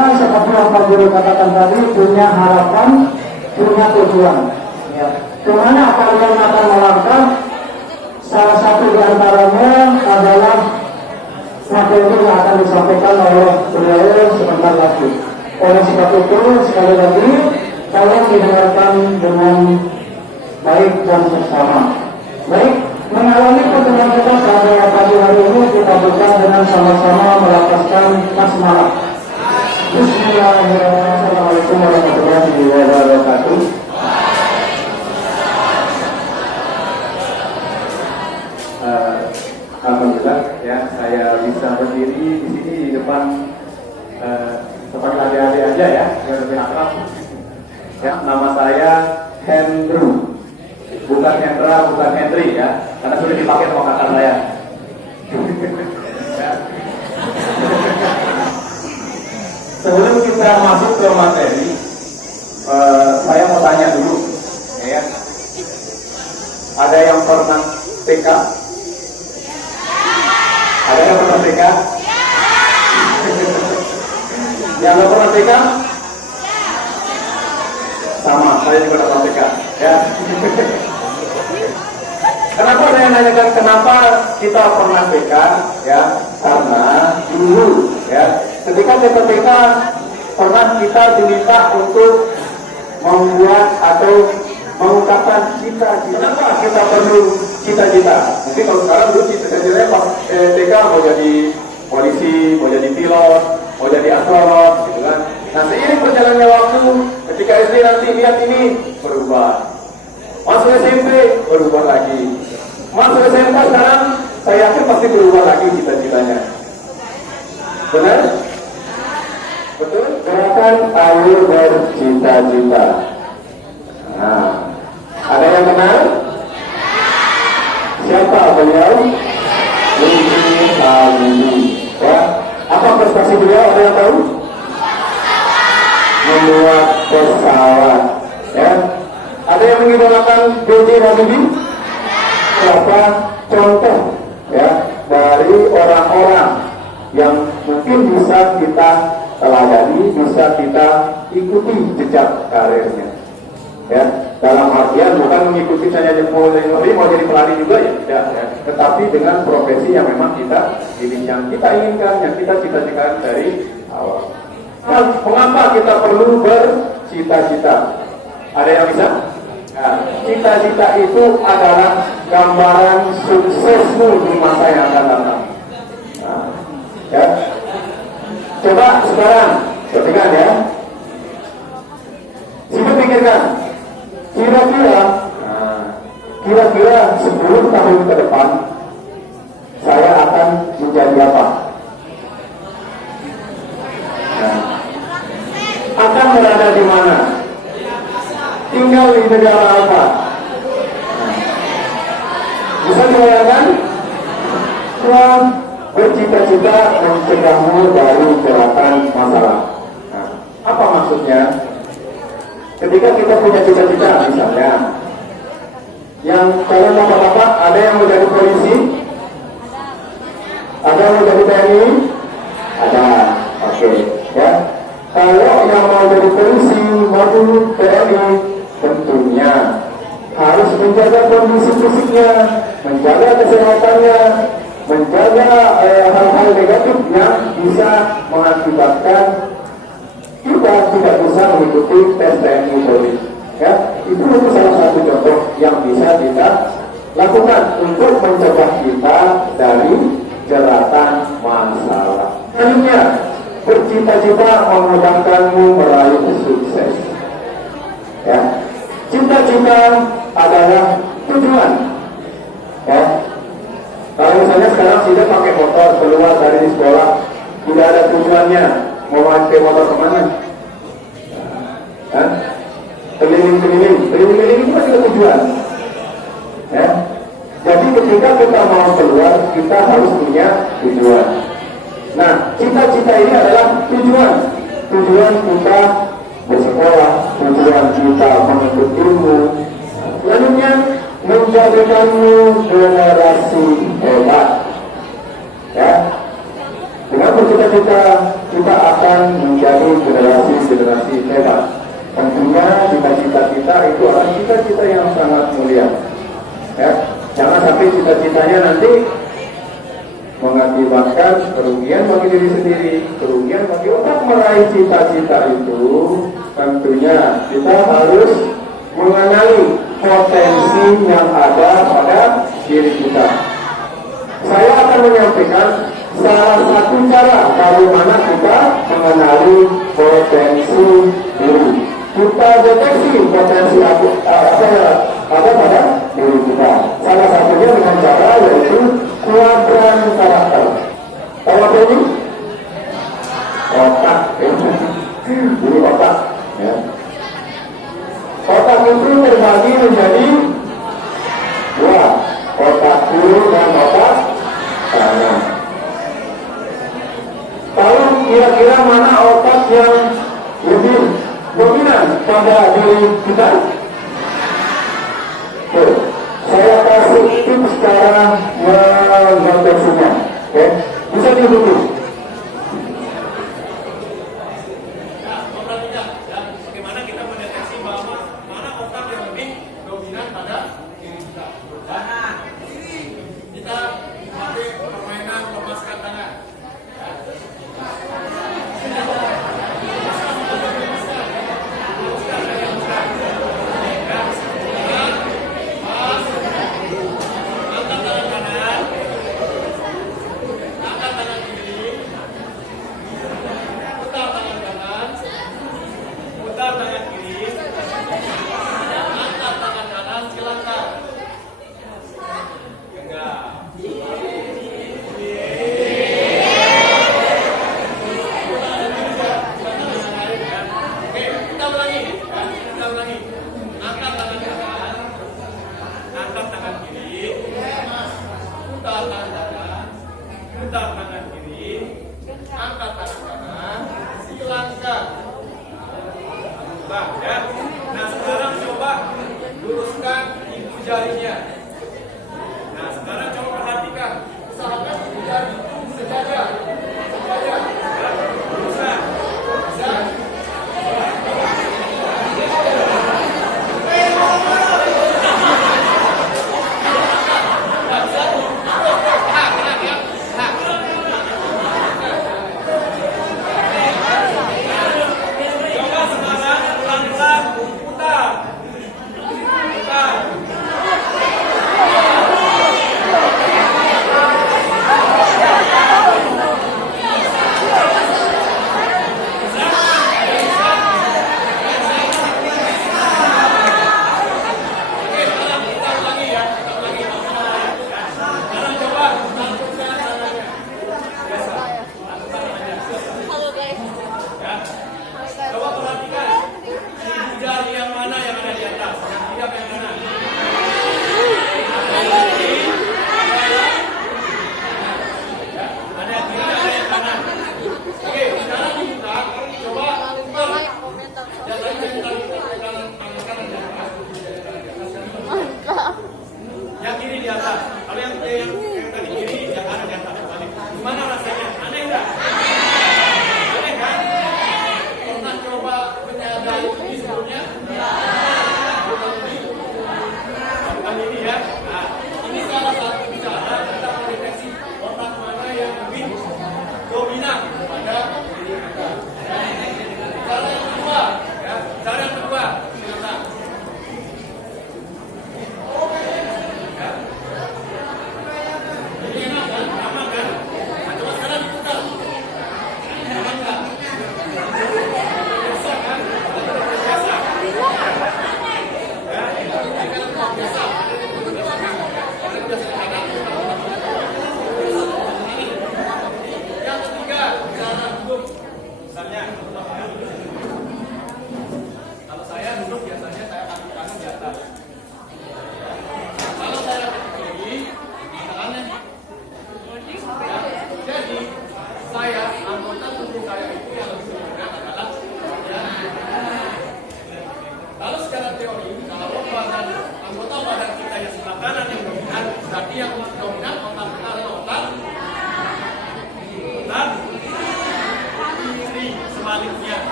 kita seperti apa guru katakan tadi, punya harapan, punya tujuan. Ya. Kemana kalian akan melangkah? Salah satu di antaranya adalah materi yang akan disampaikan oleh beliau sebentar lagi. Oleh sebab itu, sekali lagi, tolong didengarkan dengan baik dan seksama. Baik, mengawali pertemuan kita pada pagi hari ini, kita buka dengan sama-sama melafazkan basmalah. Bismillahirrahmanirrahim. Assalamualaikum warahmatullahi wabarakatuh. Alhamdulillah ya, saya bisa berdiri di sini di depan tempat adik-adik aja ya, biar lebih akrab. Ya, nama saya Hendru, bukan Hendra, bukan Henry ya, karena sudah dipakai sama kakak saya. Ya. Sebelum kita masuk ke materi, saya mau tanya dulu, ya. Ada yang pernah TK? Ada yang pernah TK? Yang nggak pernah TK? Sama, saya juga pernah TK. Ya. Kenapa saya nanyakan kenapa kita pernah TK? Ya, karena dulu, ya, ketika kita TK pernah kita diminta untuk membuat atau mengungkapkan cita-cita. Kenapa kita perlu cita-cita? Mungkin kalau sekarang dulu cita-citanya pas TK mau jadi polisi, mau jadi pilot, mau jadi astronot, gitu kan. Nah, seiring berjalannya waktu, ketika SD nanti lihat ini berubah. Masuk SMP berubah lagi. Masuk SMP sekarang saya yakin pasti berubah lagi cita-citanya. Benar? Betul? Gerakan ayo bercita-cita. Nah, ada yang kenal? Siapa beliau? Lili Habibie. Ya, apa prestasi beliau? Ada yang tahu? Membuat pesawat. Ya, ada yang mengidolakan B.J. Habibie? Siapa contoh ya dari orang-orang yang mungkin bisa kita teladani, bisa kita ikuti jejak karirnya. Ya, dalam artian bukan mengikuti saja mau jadi pelari juga ya, tidak, ya. Tetapi dengan profesi yang memang kita inginkan, yang kita cita-citakan dari awal. Nah, mengapa kita perlu bercita-cita? Ada yang bisa? Nah, cita-cita itu adalah gambaran suksesmu di masa yang akan datang. Nah, ya. Coba sekarang, perhatikan ya. Coba pikirkan. Kira-kira 10 tahun ke depan saya akan menjadi apa? Nah, akan berada di mana? Tinggal di negara apa? Bisa dibayangkan? Ya, bercita-cita mencegahmu dari jeratan masalah. Nah, apa maksudnya? Ketika kita punya cita-cita, misalnya, yang kalian bapak-bapak ada yang mau jadi polisi, ada yang mau jadi TNI, ada, oke, ya. Kalau yang mau jadi polisi, mau jadi TNI, tentunya harus menjaga kondisi fisiknya, menjaga kesehatannya, menjaga hal-hal negatif yang bisa mengakibatkan kita tidak bisa mengikuti tes TNI Polri. Ya, itu salah satu contoh yang bisa kita lakukan untuk mencegah kita dari jeratan masalah. Selanjutnya, bercita-cita memudahkanmu meraih sukses. Ya, cita-cita adalah tujuan. Ya, kalau misalnya sekarang sudah pakai motor keluar dari sekolah, tidak ada tujuannya. Mau pakai motor kemana? Keliling-keliling itu masih ada tujuan. Ya. Jadi ketika kita mau keluar, kita harus punya tujuan. Nah, cita-cita ini adalah tujuan. Tujuan kita bersekolah, tujuan kita menuntut ilmu. Selanjutnya, menjadikanmu generasi hebat. Ya. Dengan bercita-cita kita akan menjadi generasi-generasi hebat. Tentunya cita-cita kita itu adalah cita-cita yang sangat mulia. Ya, jangan sampai cita-citanya nanti mengakibatkan kerugian bagi diri sendiri, kerugian bagi orang. Meraih cita-cita itu tentunya kita harus mengenali potensi yang ada pada diri kita. Saya akan menyampaikan salah satu cara bagaimana kita mengenali potensi diri. Kita deteksi potensi apa pada diri kita. Salah satunya dengan cara yaitu kuadran karakter. Tahu apa ini? Otak. Ini otak. Ya. Otak itu terbagi menjadi dua, otak kiri dan otak kanan. Tahu kira-kira mana otak yang lebih dominan pada diri kita? Saya kasih tips cara mendeteksinya. Oke, bisa dihitung. Bagaimana kita mendeteksi bahwa mana otak yang lebih dominan pada diri kita? Kanan, kiri. Kita pakai permainan melepaskan tangan. Putar tangan kiri, angkat tangan kanan, silangkan. Nah, ya. Nah, sekarang coba luruskan ibu jarinya. Nah, sekarang coba perhatikan, usahakan ibu jari itu sejajar, ya. Bisa, bisa.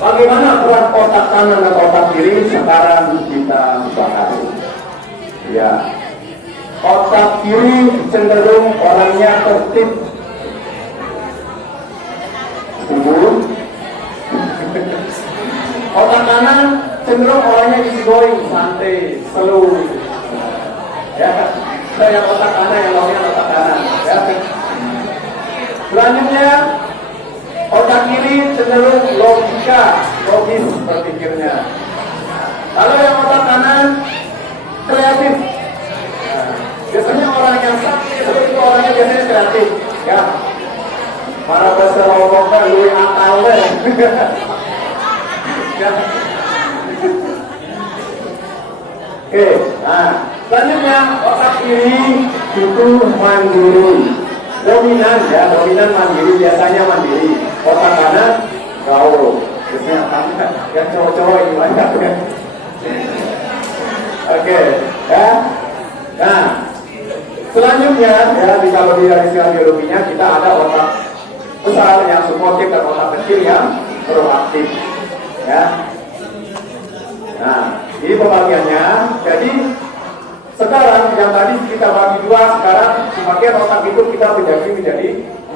Bagaimana peran otak kanan dan otak kiri sekarang kita bahas. Ya, otak kiri cenderung orangnya tertib, setuju. Otak kanan cenderung orangnya easy going, santai, slow. Ya, saya otak kanan yang lawannya otak kanan. Ya. Selanjutnya, otak kiri cenderung logika, logis berpikirnya. Kalau yang otak kanan kreatif. Nah, biasanya orang yang sakti seperti itu orangnya biasanya kreatif. Ya, para bahasa ngomongnya lebih akal deh. Ya. Oke, nah selanjutnya otak kiri itu mandiri, dominan ya, dominan mandiri, biasanya mandiri. Otak kanan gaul, biasanya apa? Yang cowok-cowok ini banyak ya. Oke, ya. Nah, selanjutnya ya, kalau di istilah biologinya kita ada otak besar yang suportif dan otak kecil yang proaktif. Ya. Nah, ini pembagiannya. Jadi sekarang yang tadi kita bagi dua, sekarang sebagian otak itu kita bagi menjadi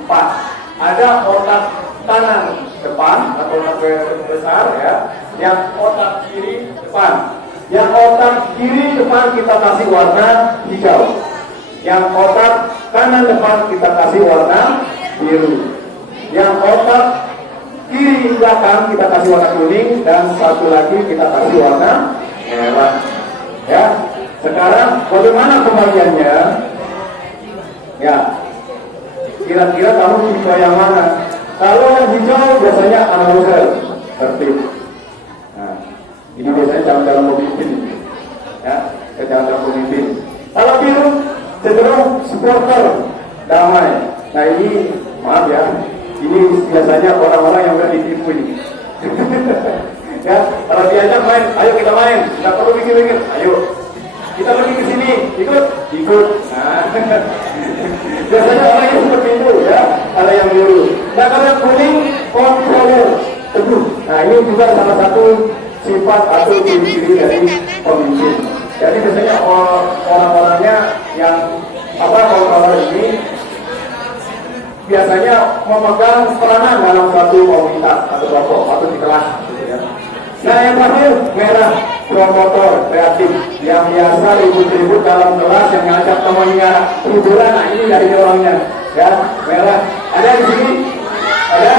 4. Ada otak kanan depan atau otak besar ya, yang otak kiri depan. Yang otak kiri depan kita kasih warna hijau. Yang otak kanan depan kita kasih warna biru. Yang otak kiri belakang kita kasih warna kuning, dan satu lagi kita kasih warna merah. Ya, sekarang bagaimana pembagiannya? Ya, kira-kira kamu tipe yang mana? Kalau yang hijau biasanya announcer, tertib. Nah, ini biasanya calon-calon pemimpin. Ya, calon-calon pemimpin. Kalau biru cenderung supporter, damai. Nah ini maaf ya, ini biasanya orang-orang yang udah ditipu ini. Ya, kalau diajak main, ayo kita main, nggak perlu mikir-mikir, ayo kita pergi ke sini, ikut. Nah, biasanya orang yang seperti itu ya, ada yang biru. Nah kalau yang kuning, kontroler, teguh. Nah ini juga salah satu sifat atau ciri-ciri dari pemimpin. Jadi biasanya orang-orangnya yang kontroler ini biasanya memegang peranan dalam suatu komunitas atau kelompok atau di kelas gitu ya. Nah yang terakhir, merah, promotor kreatif yang biasa ribut-ribut dalam kelas, yang ngajak temannya hiburan. Nah ini dari orangnya ya, merah. Ada di sini? Ada?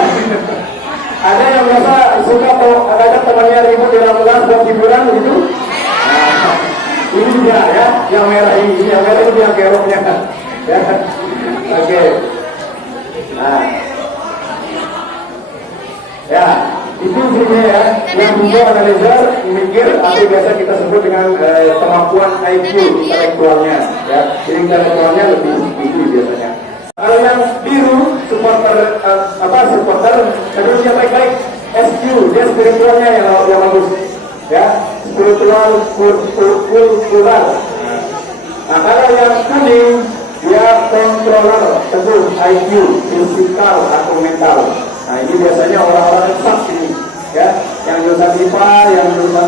Ada yang biasa suka ngajak temannya ribut dalam kelas buat hiburan begitu? Nah, ini dia ya, yang merah ini, yang merah itu yang keroknya ya. Oke. Nah, ya, itu intinya ya. Yang juga analizer, mikir, atau biasa kita sebut dengan kemampuan IQ, intelektualnya ya. Jadi intelektualnya lebih tinggi biasanya. Kalau yang biru, supporter, terus yang baik-baik, SQ, dia spiritualnya yang bagus ya, spiritual, kultural. Nah, kalau yang kuning, dia controller, teguh, IQ, fisikal atau mental. Nah ini biasanya orang-orang yang ini ya, yang jurusan IPA, yang jurusan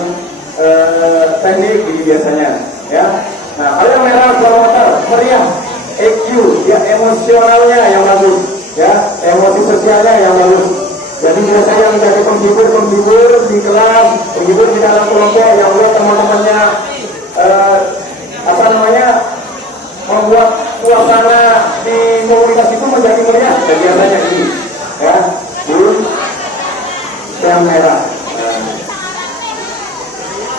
teknik ini biasanya ya. Nah kalau yang merah promotor, meriah, EQ, ya emosionalnya yang bagus ya, emosi sosialnya yang bagus. Jadi biasanya yang menjadi penghibur di kelas, penghibur di dalam kelompok, yang buat teman-temannya membuat suasana di komunitas itu menjadi meriah. Dan biasanya ini ya, yang merah.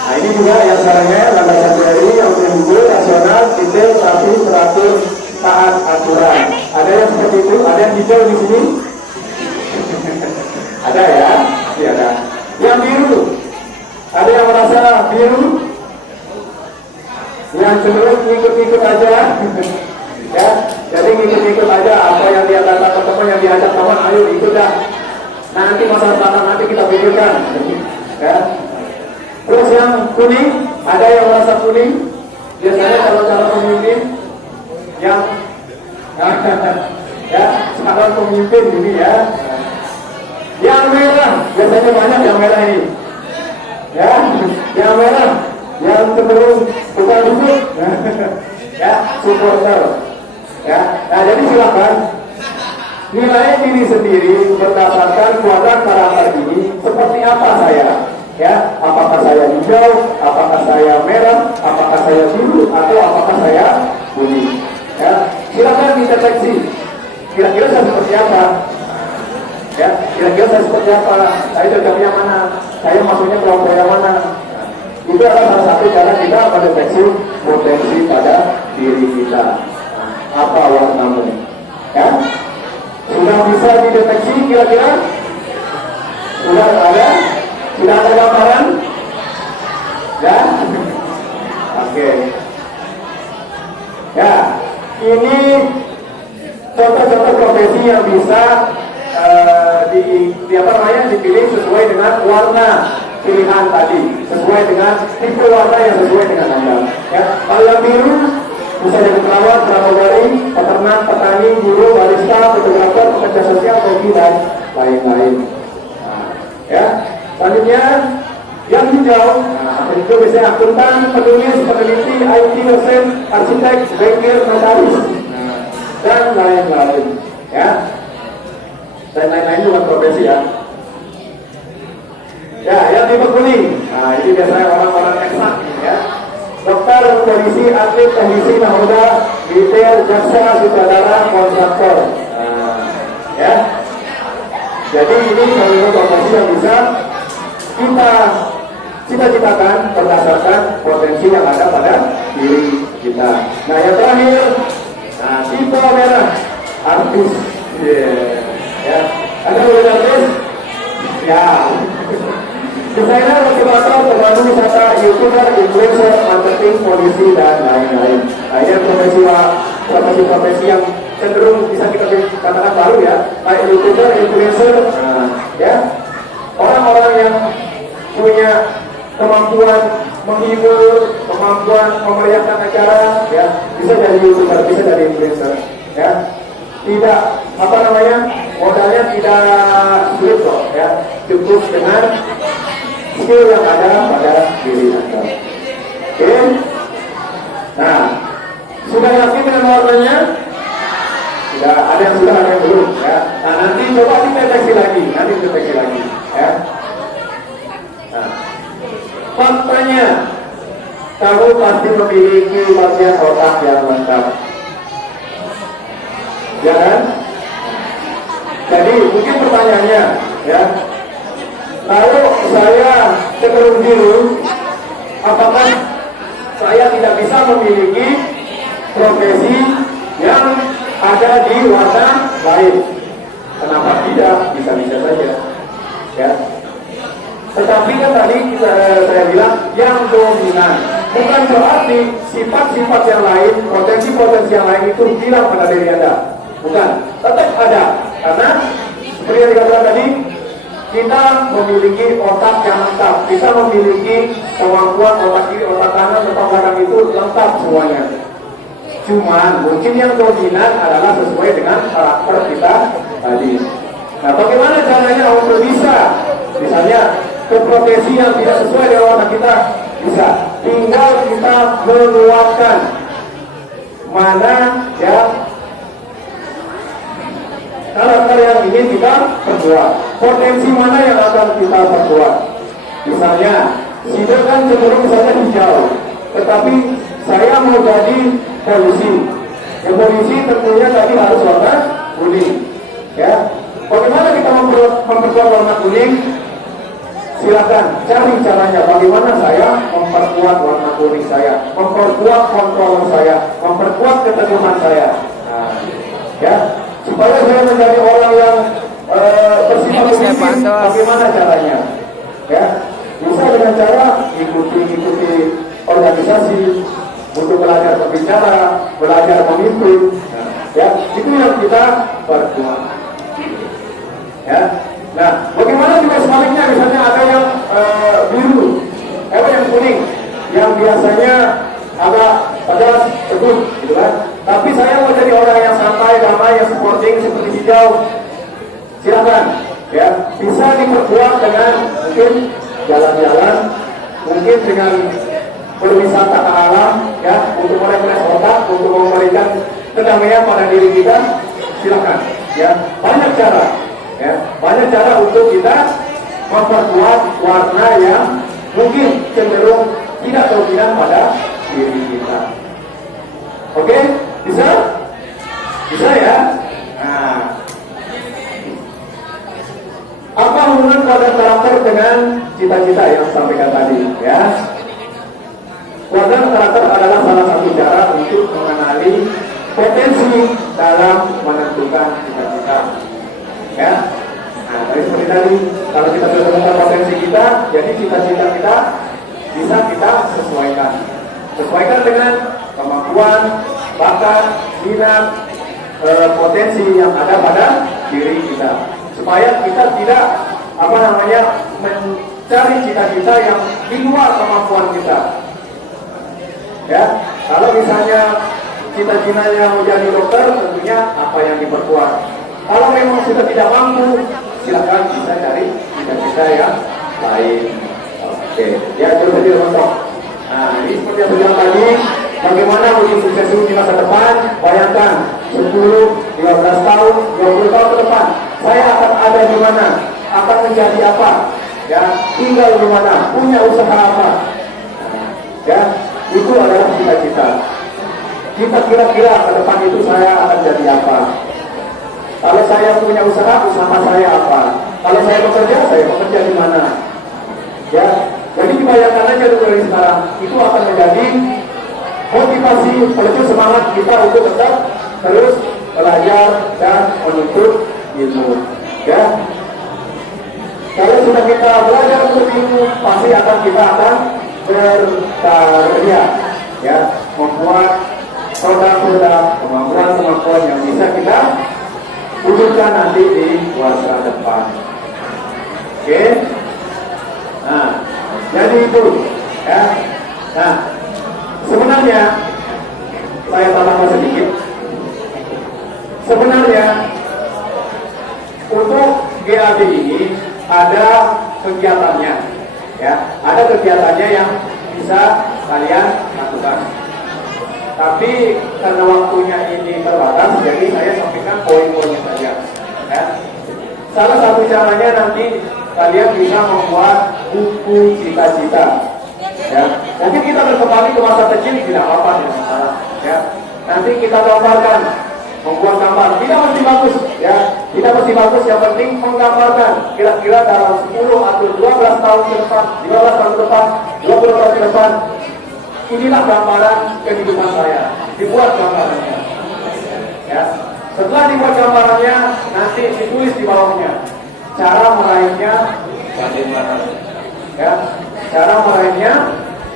Nah ini juga yang caranya landasan dari yang terhubung, rasional, detail, rapi, teratur, taat, aturan. Ada yang seperti itu, ada yang hijau di sini. Ada ya, iya ada. Yang biru, ada yang merasa biru, yang cenderung ikut-ikut aja. Ya, jadi ngikut-ngikut aja apa yang dia katakan teman, yang diajak teman, ayo ikut dah. Nanti masa belakang nanti kita pikirkan. Ya. Terus yang kuning, ada yang merasa kuning, biasanya calon-calon pemimpin yang ya, calon pemimpin ini ya. Yang merah, biasanya banyak yang merah ini. Ya, yang merah, yang cenderung bukan duduk. Ya, supporter. Ya, nah jadi silakan nilai diri sendiri berdasarkan kuadran karakter ini seperti apa saya. Ya, apakah saya hijau, apakah saya merah, apakah saya biru, atau apakah saya kuning. Ya, silakan dideteksi. Kira-kira saya seperti apa? Ya, kira-kira saya seperti apa? Saya cocok yang mana? Saya masuknya kelompok yang mana? Itu adalah salah satu cara kita mendeteksi potensi pada diri kita. Apa warnamu? Ya, sudah bisa dideteksi kira-kira? Sudah ada? Sudah ada gambaran? Ya? Oke. Ya, ini contoh-contoh profesi yang bisa dipilih sesuai dengan warna pilihan tadi, sesuai dengan tipe warna yang sesuai dengan Anda. Ya, kalau yang biru bisa jadi perawat, pramugari, peternak, petani, guru, barista, fotografer, pekerja sosial, hobi dan lain-lain. Nah, ya, selanjutnya yang hijau, itu biasanya akuntan, penulis, peneliti, IT dosen, arsitek, banker, notaris, dan lain-lain. Ya, dan lain-lain bukan profesi ya. Ya, yang tipe kuning, nah ini biasanya orang-orang eksak, ya. Dokter, polisi, atlet, teknisi, nahoda, militer, jaksa, sutradara, kontraktor. Nah, ya. Jadi ini salah profesi yang bisa kita cita-citakan berdasarkan potensi yang ada pada diri kita. Nah, yang terakhir, nah tipe merah, artis. Ya, ada boleh artis? Ya. Desainer, motivator, pemandu wisata, youtuber, influencer, marketing, polisi, dan lain-lain. Nah, ini profesi-profesi yang cenderung bisa kita katakan baru ya, kayak youtuber, influencer, ya, orang-orang yang punya kemampuan menghibur, kemampuan memeriahkan acara, ya, bisa jadi youtuber, bisa jadi influencer, ya. Tidak modalnya tidak sulit kok, ya, cukup dengan skill yang ada pada diri Anda. Oke? Nah, sudah yakin dengan warnanya? Sudah, ada yang sudah, ada yang belum, ya. Nah, nanti coba dideteksi lagi, ya. Nah, faktanya, kamu pasti memiliki bagian otak yang lengkap. Ya kan? Jadi mungkin pertanyaannya, ya, kalau saya cenderung biru, apakah saya tidak bisa memiliki profesi yang ada di warna lain? Kenapa tidak? Bisa-bisa saja, ya. Tetapi kan tadi saya bilang yang dominan, bukan berarti sifat-sifat yang lain, potensi-potensi yang lain itu hilang pada diri Anda. Bukan, tetap ada. Karena seperti yang dikatakan tadi, kita memiliki otak yang lengkap. Kita memiliki kemampuan otak kiri, otak kanan, otak belakang itu lengkap semuanya. Cuman mungkin yang dominan adalah sesuai dengan karakter kita tadi. Nah, bagaimana caranya untuk bisa, misalnya ke profesi yang tidak sesuai dengan warna kita, bisa. Tinggal kita menguatkan mana ya karakter yang ingin kita perbuat, potensi mana yang akan kita perbuat. Misalnya, Sido kan cenderung misalnya hijau, tetapi saya mau jadi polisi. Ya, polisi tentunya tadi harus warna kuning. Ya, bagaimana kita memperkuat warna kuning? Silakan cari caranya. Bagaimana saya memperkuat warna kuning saya, memperkuat kontrol saya, memperkuat keteguhan saya. Nah, ya. Supaya saya menjadi orang yang bersifat positif, bagaimana caranya? Ya, bisa dengan cara ikuti organisasi, untuk belajar berbicara, belajar memimpin. Ya, itu yang kita perkuat. Ya, nah, bagaimana juga sebaliknya? Misalnya ada yang biru, yang kuning, yang biasanya agak pedas, teguh, gitu kan? Tapi saya mau jadi orang yang santai, damai, yang sporting seperti hijau. Silakan, ya. bisa diperkuat dengan mungkin jalan-jalan, mungkin dengan berwisata ke alam, ya, untuk merefresh otak, untuk memberikan kedamaian pada diri kita. Silakan, ya, banyak cara, ya, banyak cara untuk kita memperkuat warna yang mungkin cenderung tidak dominan pada diri kita. Oke, bisa? Bisa ya? Nah, apa hubungan kuadran karakter dengan cita-cita yang sampaikan tadi? Ya, kuadran karakter adalah salah satu cara untuk mengenali potensi dalam menentukan cita-cita. Ya, nah, seperti tadi, kalau kita sudah menemukan potensi kita, jadi cita-cita kita bisa kita sesuaikan dengan kemampuan, bakat, minat, potensi yang ada pada diri kita, supaya kita tidak mencari cita-cita yang di luar kemampuan kita. Ya, kalau misalnya cita-citanya menjadi dokter, tentunya apa yang diperkuat. Kalau memang sudah tidak mampu, silakan bisa cari cita-cita yang lain. Oke, ya coba contoh. Nah, ini seperti yang saya bilang tadi, bagaimana untuk sukses di masa depan? Bayangkan 10, 15 tahun, 20 tahun ke depan, saya akan ada di mana? Akan menjadi apa? Ya, tinggal di mana? Punya usaha apa? Ya, itu adalah cita-cita. Kita kira-kira ke depan itu saya akan jadi apa? Kalau saya punya usaha saya apa? Kalau saya bekerja di mana? Ya, jadi dibayangkan aja dulu dari sekarang. Itu akan menjadi motivasi, pelecut semangat kita untuk tetap terus belajar dan menuntut ilmu. Ya, kalau sudah kita belajar untuk ilmu, pasti kita akan berkarya, ya, membuat produk-produk, kemampuan yang bisa kita wujudkan nanti di masa depan. Oke, nah, jadi itu, ya. Nah, sebenarnya saya tambahkan sedikit. Sebenarnya untuk GAB ini ada kegiatannya, ya, ada kegiatannya yang bisa kalian lakukan. Tapi karena waktunya ini terbatas, jadi saya sampaikan poin-poinnya saja. Ya. Salah satu caranya nanti kalian bisa membuat buku cita-cita. Ya. Mungkin kita kembali ke masa kecil tidak apa-apa, tidak masalah. Ya. Nanti kita gambarkan, membuat gambar. Tidak mesti bagus, ya. Tidak mesti bagus. Yang penting menggambarkan. Kira-kira dalam 10 atau 12 tahun ke depan, 15 tahun ke depan, 20 tahun ke depan, inilah gambaran kehidupan saya. Dibuat gambarannya. Ya. Setelah dibuat gambarannya, nanti ditulis di bawahnya. Cara meraihnya bagaimana? Ya. Cara meraihnya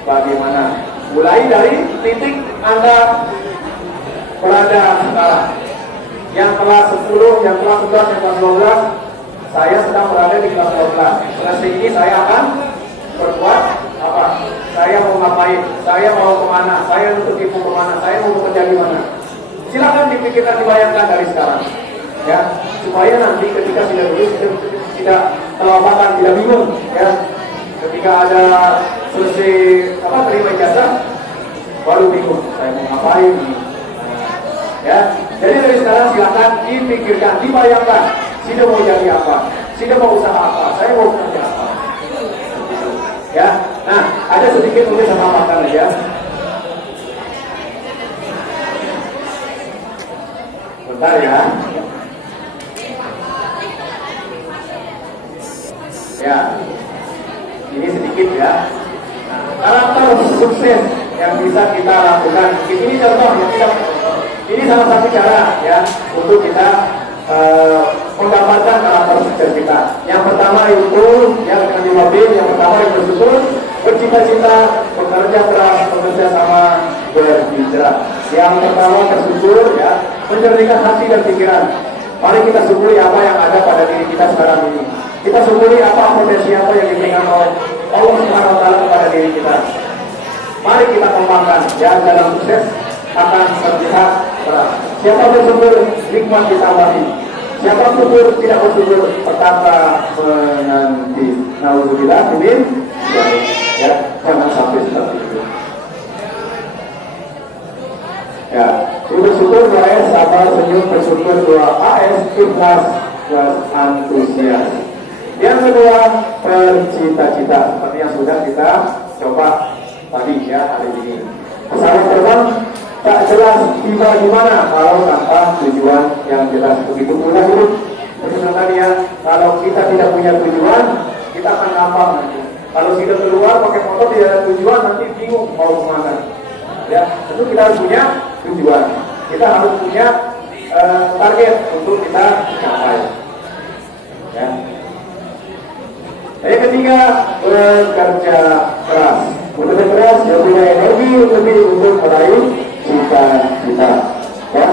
bagaimana? Mulai dari titik Anda berada sekarang. Yang kelas 10, yang kelas 11, yang kelas 12, saya sedang berada di kelas 12. Kelas ini saya akan berbuat apa? Saya mau ngapain? Saya mau kemana? Saya untuk ibu kemana? Saya mau bekerja di mana? Silakan dipikirkan, dibayangkan dari sekarang, ya, supaya nanti ketika sudah lulus tidak kelewatan, tidak bingung, ya. Ketika ada selesai terima ijazah, baru bingung, saya mau ngapain? Ya, jadi dari sekarang silakan dipikirkan, dibayangkan, sudah mau jadi apa? Sudah mau usaha apa? Saya mau kerja apa? Ya, nah, ada sedikit mungkin sama makan aja. Bentar ya. Ya, ini sedikit ya. Karakter sukses yang bisa kita lakukan. Ini contoh, ini salah satu cara ya untuk kita menggambarkan karakter sukses kita. Yang pertama itu yang dengan mobil, yang pertama yang bersyukur, bercita-cita, bekerja keras, bekerja sama, berhijrah. Yang pertama bersyukur, ya, menjernihkan hati dan pikiran. Mari kita syukuri apa yang ada pada diri kita sekarang ini. Kita syukuri apa potensi apa yang diberikan oleh Allah Subhanahu wa Ta'ala kepada diri kita. Mari kita kembangkan, ya, dalam sukses akan terlihat terang. Siapa bersyukur, nikmat ditambahi. Siapa kufur tidak bersyukur perkata menanti. Nauzubillah min dzalik. Ya, jangan sampai seperti itu. Ya, bersyukur doa sabar, senyum, bersyukur doa AS, ikhlas, dan antusias. Yang kedua, bercita-cita seperti yang sudah kita coba tadi ya hari ini. Pesawat terbang tak jelas tiba di mana kalau tanpa tujuan yang jelas. Begitu pula hidup. Seperti tadi ya, kalau kita tidak punya tujuan, kita akan ngambang nanti. Kalau kita keluar pakai motor tidak ada tujuan, nanti bingung mau kemana. Ya, tentu kita harus punya tujuan. Kita harus punya target untuk kita capai. Ya. Yang ketiga, bekerja keras. Bekerja keras, dia punya energi lebih untuk meraih cita-cita. Ya,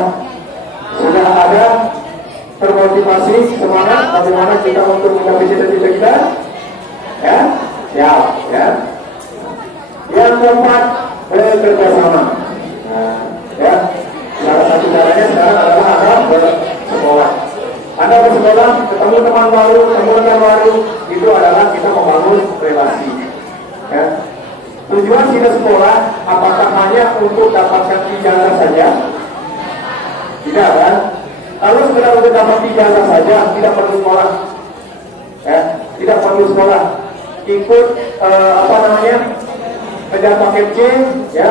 sudah ada termotivasi, semangat bagaimana kita untuk mencapai cita-cita kita. Ya, siap. Ya. Yang keempat, bekerja sama. Nah, ya, salah satu caranya sekarang adalah Anda bersekolah. Anda bersekolah, ketemu teman baru, itu adalah kita membangun relasi. Ya. Tujuan kita sekolah, apakah hanya untuk dapatkan ijazah saja? Tidak kan? Kalau sekedar untuk dapat ijazah saja, tidak perlu sekolah. Ya, tidak perlu sekolah. Ikut kerja paket C, ya,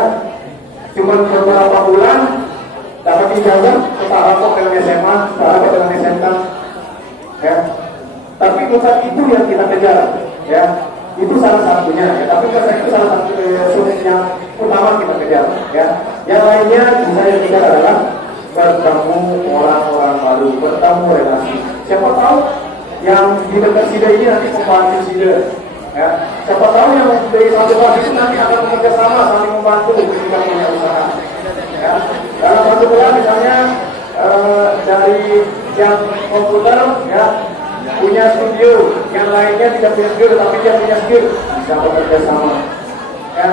cuma beberapa bulan dapat ijazah, kita rapor dengan SMA, kita rapor dengan SMK, ya. Tapi bukan itu yang kita kejar, ya. Itu salah satunya, ya. Tapi karena itu salah satu yang utama kita kejar, ya. Yang lainnya bisa yang kejar adalah bertemu orang-orang baru, bertemu relasi. Siapa tahu yang di dekat SIDA ini nanti pembantu SIDA. Ya, siapa tahu yang dari satu kelas itu nanti akan bekerja sama, saling membantu ketika punya usaha. Ya, dalam satu kelas misalnya dari yang komputer, ya, punya studio, yang lainnya tidak punya skill, tapi dia punya skill, bisa bekerja sama. Ya,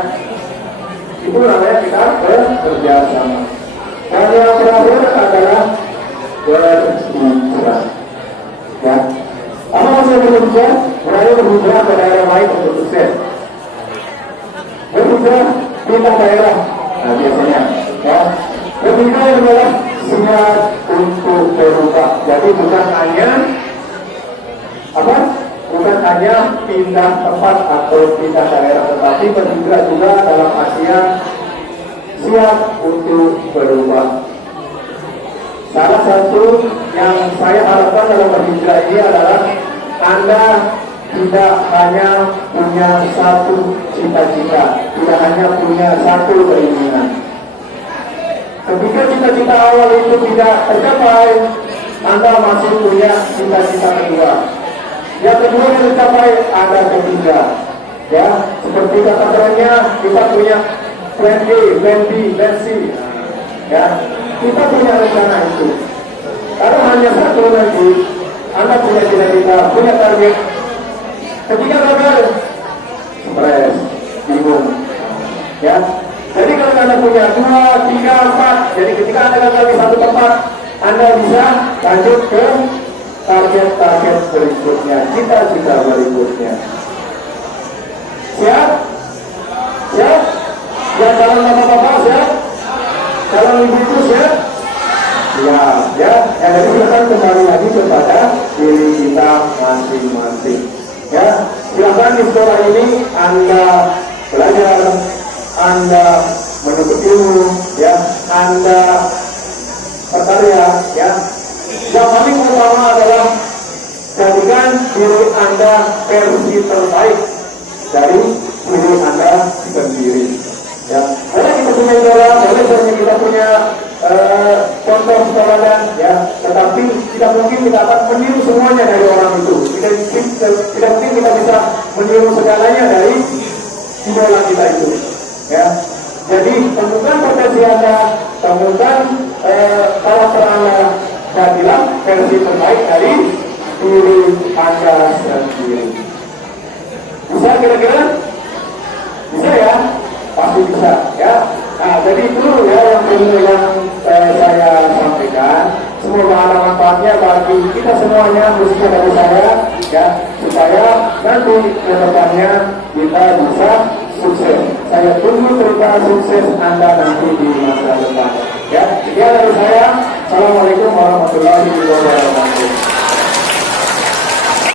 itu namanya kita bekerja sama. Dan yang terakhir adalah berhijrah. Ya. Apa maksudnya berhijrah? Berhijrah ke daerah lain untuk sukses. Berhijrah pindah daerah. Nah, biasanya, ya. Berhijrah adalah siap untuk berubah. Jadi bukan hanya bukan hanya pindah tempat atau pindah daerah, tetapi berhijrah juga dalam artian siap untuk berubah. Salah satu yang saya harapkan dalam berhijrah ini adalah Anda tidak hanya punya satu cita-cita, tidak hanya punya satu keinginan. Ketika cita-cita awal itu tidak tercapai, Anda masih punya cita-cita kedua. Yang kedua yang tercapai, ada ketiga. Ya, seperti kata kerennya, kita punya plan A, plan B, plan C. Ya, kita punya rencana itu. Karena hanya satu nanti, Anda punya cita-cita, punya target. Ketika gagal, stres, bingung. Ya, jadi kalau Anda punya 2, 3, 4, jadi ketika Anda gagal di satu tempat, Anda bisa lanjut ke target-target berikutnya, cita-cita berikutnya. Siap? Siap? Ya, calon bapak-bapak siap? Calon ibu-ibu siap? Ya. Jadi kita kembali lagi kepada diri kita masing-masing. Ya, silakan di sekolah ini Anda belajar, Anda menuntut ilmu, ya, Anda berkarya, ya. Yang paling utama adalah jadikan diri Anda versi terbaik dari diri Anda sendiri. Ya, boleh kita punya idola, boleh kita punya contoh teladan, ya, tetapi tidak mungkin kita akan meniru semuanya dari orang itu. Tidak mungkin kita bisa meniru segalanya dari idola kita itu. Ya, jadi temukan potensi Anda, temukan karakter Anda, jadilah versi terbaik dari diri Anda sendiri. Bisa kira-kira? Bisa ya? Pasti bisa, ya. Nah, jadi itu ya yang saya sampaikan. Semoga ada manfaatnya bagi kita semuanya khususnya dari saya ya, supaya nanti ke depannya kita bisa sukses. Saya tunggu cerita sukses Anda nanti di masa depan. Ya, sekian dari saya. Assalamualaikum warahmatullahi wabarakatuh.